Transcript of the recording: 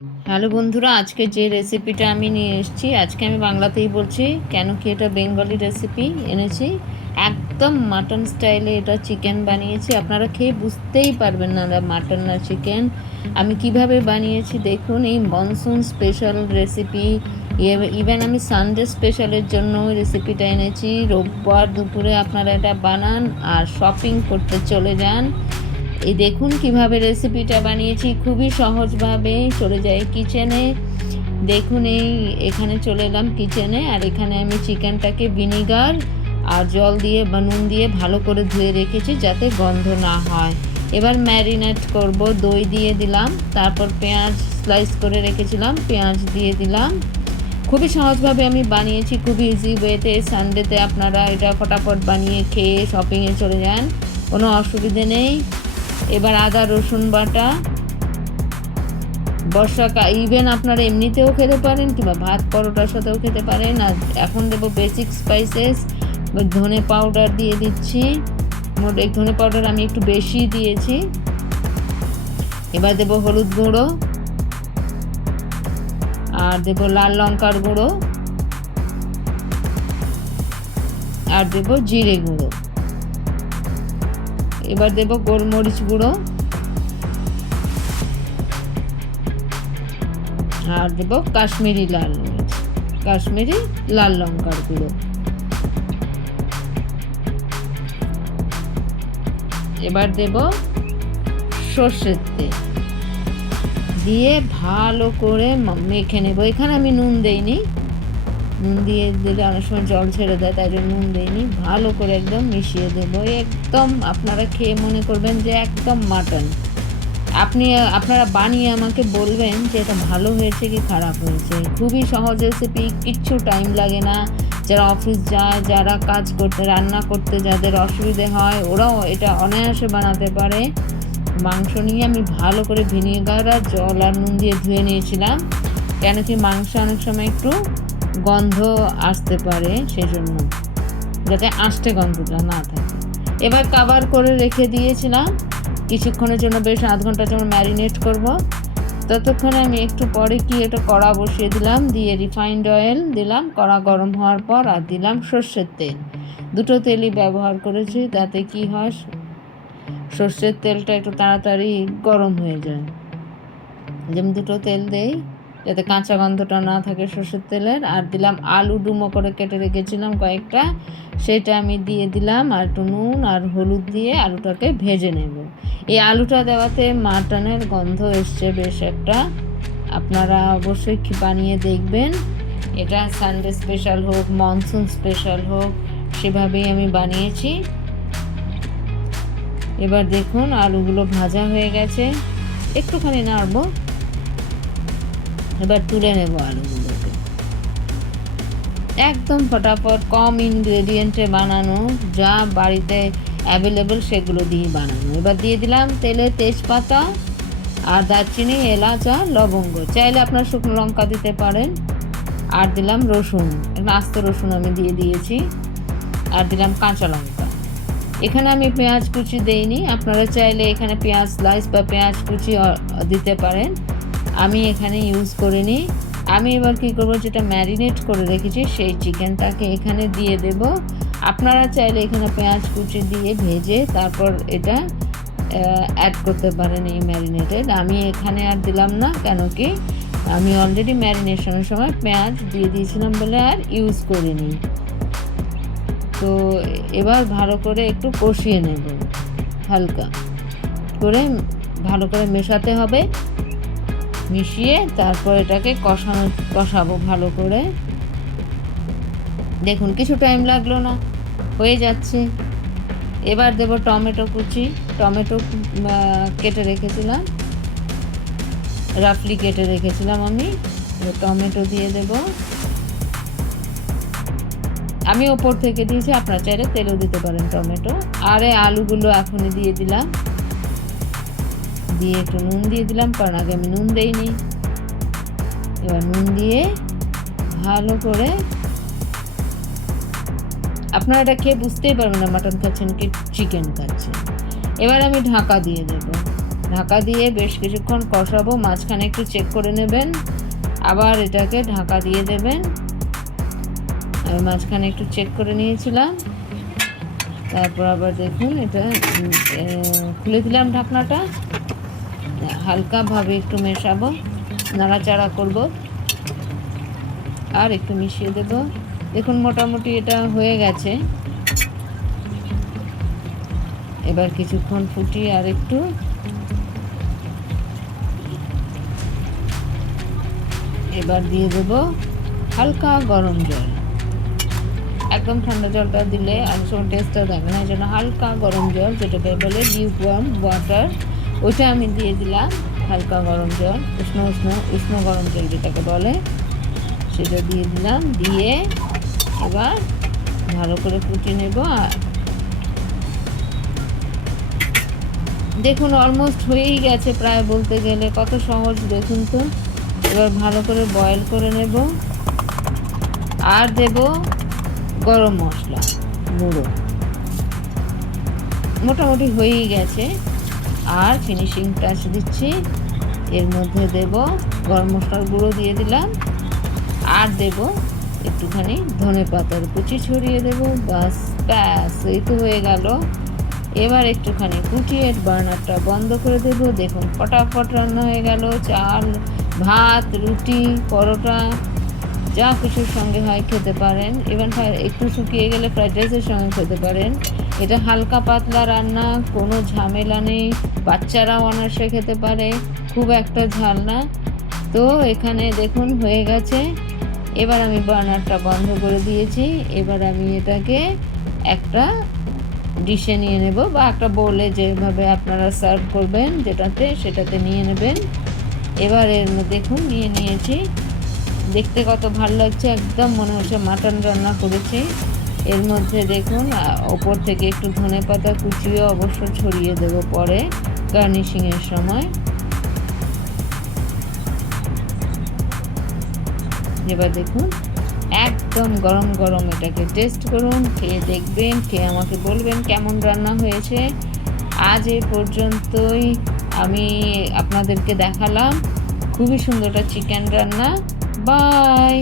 Hello বন্ধুরা, আজকে যে রেসিপিটা আমি নিয়ে এসেছি, আজকে আমি বাংলাতেই বলছি কেন কি এটা বেঙ্গলি রেসিপি এনেছি। একদম মাটন স্টাইলে এটা চিকেন বানিয়েছি। আপনারা খেয়ে বুঝতেই পারবেন না মাটন না চিকেন। আমি কিভাবে বানিয়েছি দেখুন। এই মনসুন স্পেশাল রেসিপি, ইভেন আমি সানডে স্পেশালের জন্য রেসিপিটা এনেছি। রোববার দুপুরে আপনারা এটা বানান আর শপিং করতে চলে যান। এই দেখুন কিভাবে রেসিপিটা বানিয়েছি, খুবই সহজভাবে। চলে যাই কিচেনে। দেখুন এখানে চলে এলাম কিচেনে, আর এখানে আমি চিকেনটাকে ভিনিগার আর জল দিয়ে বা নুন দিয়ে ভালো করে ধুয়ে রেখেছি যাতে গন্ধ না হয়। এবার ম্যারিনেট করব। দই দিয়ে দিলাম, তারপর পেঁয়াজ স্লাইস করে রেখেছিলাম, পেঁয়াজ দিয়ে দিলাম। খুবই সহজভাবে আমি বানিয়েছি, খুবই ইজি ওয়েতে। সানডেতে আপনারা এটা ফটাফট বানিয়ে খেয়ে শপিংয়ে চলে যান, কোনো অসুবিধে নেই। এবার আদা রসুন বাটা, বর্ষাকাল ইভেন আপনারা এমনিতেও খেতে পারেন কিংবা ভাত পরোটার সাথেও খেতে পারেন। আর এখন দেবো বেসিক স্পাইসেস। ধনে পাউডার দিয়ে দিচ্ছি, এই ধনে পাউডার আমি একটু বেশি দিয়েছি। এবার দেবো হলুদ গুঁড়ো, আর দেবো লাল লঙ্কার গুঁড়ো, আর দেবো জিরে গুঁড়ো। এবার দেবো গোলমরিচ গুঁড়ো, আর দেবো কাশ্মীরি লাল লঙ্কার গুঁড়ো। এবার দেব সর্ষের তেল দিয়ে ভালো করে মেখে নেব। এখানে আমি নুন দেইনি, নুন দিয়ে দিলে অনেক সময় জল ছেড়ে দেয়, তাই জন্য নুন দেইনি। ভালো করে একদম মিশিয়ে দেবো। একদম আপনারা খেয়ে মনে করবেন যে একদম মাটন। আপনারা বানিয়ে আমাকে বলবেন যে এটা ভালো হয়েছে কি খারাপ হয়েছে। খুবই সহজ রেসিপি, কিচ্ছু টাইম লাগে না। যারা অফিস যায়, যারা কাজ করতে রান্না করতে যাদের অসুবিধে হয়, ওরাও এটা অনায়াসে বানাতে পারে। মাংস নিয়ে আমি ভালো করে ভিনেগার আর জল আর নুন দিয়ে ধুয়ে নিয়েছিলাম, কেন কি মাংস অনেক সময় একটু গন্ধ আসতে পারে, সেজন্য যাতে আষ্টে গন্ধটা না থাকে। এবার কভার করে রেখে দিয়েছিলাম কিছুক্ষণের জন্য, বেশ আধ ঘন্টার জন্য ম্যারিনেট করব। ততক্ষণে আমি একটু পরে কি এটা কড়া বসিয়ে দিলাম, দিয়ে রিফাইন্ড অয়েল দিলাম কড়া গরম হওয়ার পর, আর দিলাম সর্ষের তেল। দুটো তেলই ব্যবহার করেছি, তাতে কি হয় সর্ষের তেলটা একটু তাড়াতাড়ি গরম হয়ে যায়। যেমন দুটো তেল দেই যাতে কাঁচা গন্ধটা না থাকে সর্ষের তেলের। আর দিলাম আলু, ডুমো করে কেটে রেখেছিলাম কয়েকটা, সেটা আমি দিয়ে দিলাম। আর একটু নুন আর হলুদ দিয়ে আলুটাকে ভেজে নেব। এই আলুটা দেওয়াতে মাটনের গন্ধ এসছে বেশ একটা। আপনারা অবশ্যই বানিয়ে দেখবেন। এটা সানডে স্পেশাল হোক, মনসুন স্পেশাল হোক, সেভাবেই আমি বানিয়েছি। এবার দেখুন আলুগুলো ভাজা হয়ে গেছে, একটুখানি নাড়বো। এবার তুলে নেব আলুগুলোকে। একদম ফটাফট কম ইনগ্রেডিয়েন্টে বানানো, যা বাড়িতে অ্যাভেলেবল সেগুলো দিয়ে বানানো। এবার দিয়ে দিলাম তেলে তেজপাতা আর দারচিনি, এলাচ আর লবঙ্গ। চাইলে আপনার শুকনো লঙ্কা দিতে পারেন। আর দিলাম রসুন, একটা আস্ত রসুন আমি দিয়ে দিয়েছি। আর দিলাম কাঁচা লঙ্কা। এখানে আমি পেঁয়াজ কুচি দেইনি, আপনারা চাইলে এখানে পেঁয়াজ স্লাইস বা পেঁয়াজ কুচি দিতে পারেন, আমি এখানে ইউজ করিনি। আমি এবার কী করবো, যেটা ম্যারিনেট করে রেখেছি সেই চিকেনটাকে এখানে দিয়ে দেব। আপনারা চাইলে এখানে পেঁয়াজ কুচি দিয়ে ভেজে তারপর এটা অ্যাড করতে পারেন এই ম্যারিনেটেড। আমি এখানে আর দিলাম না, কেন কি আমি অলরেডি ম্যারিনেশনের সময় পেঁয়াজ দিয়ে দিয়েছিলাম বলে আর ইউজ করিনি। তো এবার ভালো করে একটু কষিয়ে নেব, হালকা করে ভালো করে মেশাতে হবে। মিশিয়ে তারপর এটাকে কষাবো ভালো করে। দেখুন কিছু টাইম লাগলো না, হয়ে যাচ্ছে। এবার দেব টমেটো কুচি। টমেটো কেটে রেখেছিলাম, রাফলি কেটে রেখেছিলাম আমি। টমেটো দিয়ে দেব, আমি ওপর থেকে দিয়েছি, আপনারা চাইলে তেলও দিতে পারেন টমেটো। আর এই আলুগুলো এখনই দিয়ে দিলাম, দিয়ে একটু নুন দিয়ে দিলাম, কারণ আগে আমি নুন দেইনি। এবার নুন দিয়ে ভালো করে, আপনারা এটা খেয়ে বুঝতেই পারবেন না মাটন খাচ্ছেন কি চিকেন খাচ্ছেন। এবার আমি ঢাকা দিয়ে দেব। ঢাকা দিয়ে বেশ কিছুক্ষণ কষাবো, মাঝখানে একটু চেক করে নেবেন, আবার এটাকে ঢাকা দিয়ে দেবেন। আমি মাঝখানে একটু চেক করে নিয়েছিলাম, তারপর আবার দেখুন এটা খুলে দিলাম ঢাকনাটা, হালকাভাবে একটু মেশাবো, নাড়াচাড়া করব, আর একটু মিশিয়ে দেব। দেখুন মোটামুটি এটা হয়ে গেছে। এবার কিছুক্ষণ ফুটিয়ে আর একটু এবার দিয়ে দেব হালকা গরম জল। একদম ঠান্ডা জলটা দিলে অনেক সময় টেস্টটা দেবে না, এই জন্য হালকা গরম জল, যেটাকে বলে লিউকওয়ার্ম ওয়াটার, ওইটা আমি দিয়ে দিলাম। হালকা গরম জল, উষ্ণ গরম জল যেটাকে বলে, সেটা দিয়ে দিলাম। দিয়ে এবার ভালো করে ফুটিয়ে নেব। আর দেখুন অলমোস্ট হয়েই গেছে প্রায়, বলতে গেলে কত সহজ দেখুন তো। এবার ভালো করে বয়েল করে নেব, আর দেব গরম মশলা গুঁড়ো। মোটামুটি হয়েই গেছে। আর ফিনিশিং টাচ দিচ্ছি, এর মধ্যে দেব গরম মশলার গুঁড়ো দিয়ে দিলাম, আর দেব একটুখানি ধনেপাতার কুচি ছড়িয়ে দেব। ব্যাস এই তো হয়ে গেল। এবার একটুখানি ফুটিয়ে বার্নারটা বন্ধ করে দেব। দেখুন ফটাফট রান্না হয়ে গেল। চাল, ভাত, রুটি, পরোটা যা কিছুর সঙ্গে হয় খেতে পারেন। এবার একটু শুকিয়ে গেলে ফ্রাইড রাইসের সঙ্গে খেতে পারেন। এটা হালকা পাতলা রান্না, কোনো ঝামেলা নেই, বাচ্চারাও অনায়াসে খেতে পারে, খুব একটা ঝাল না। তো এখানে দেখুন হয়ে গেছে। এবার আমি বার্নারটা বন্ধ করে দিয়েছি। এবার আমি এটাকে একটা ডিশে নিয়ে নেব, বা একটা বোলে, যেভাবে আপনারা সার্ভ করবেন সেটাতে নিয়ে নেবেন। এবার এর দেখুন নিয়ে নিয়েছি। দেখতে কত ভালো লাগছে, একদম মনে হচ্ছে মাটন রান্না করেছি। এর মধ্যে দেখুন ওপর থেকে একটু ধনেপাতা কুচিও অবশ্য ছড়িয়ে দেব পরে গার্নিশিংয়ের সময়। এবার দেখুন একদম গরম গরম এটাকে টেস্ট করুন, খেয়ে দেখবেন, খেয়ে আমাকে বলবেন কেমন রান্না হয়েছে। আজ এই পর্যন্তই আমি আপনাদেরকে দেখালাম খুবই সুন্দর একটা চিকেন রান্না। বাই।